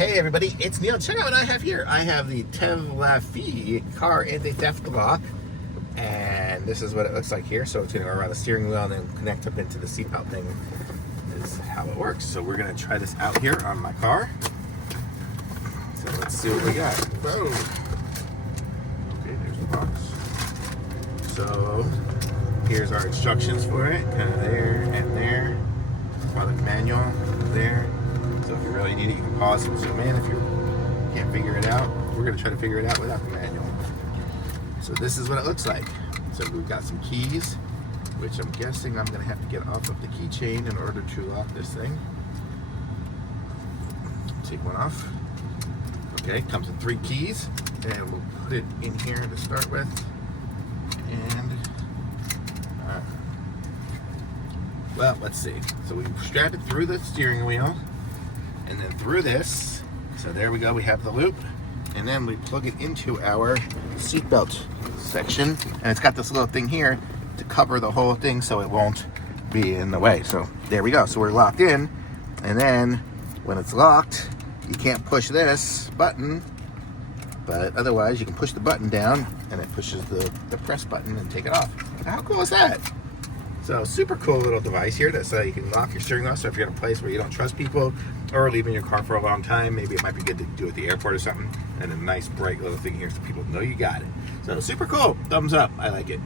Hey everybody, it's Neil. Check out what I have here. I have the Tevlaphee car anti-theft lock, and this is what it looks like here. So it's going to go around the steering wheel and then connect up into the seatbelt thing. Is how it works. So we're going to try this out here on my car. So let's see what we got. Whoa. Okay, there's the box. So here's our instructions for it. Kind of there and there. Product manual there. So if you really need it, you can pause and zoom in if you can't figure it out. We're going to try to figure it out without the manual. So this is what it looks like. So we've got some keys, which I'm guessing I'm going to have to get off of the keychain in order to lock this thing. Take one off. Okay, comes in 3 keys, and we'll put it in here to start with. And well, let's see. So we strap it through the steering wheel, and then through this. So there we go. We have the loop, and then we plug it into our seatbelt section, and it's got this little thing here to cover the whole thing so it won't be in the way. So there we go. So we're locked in, and then when it's locked, you can't push this button, but otherwise you can push the button down, and it pushes the press button and take it off. How cool is that? So super cool little device here that you can lock your steering wheel. So if you're in a place where you don't trust people or leaving your car for a long time, maybe it might be good to do at the airport or something. And a nice bright little thing here so people know you got it. So super cool. Thumbs up. I like it.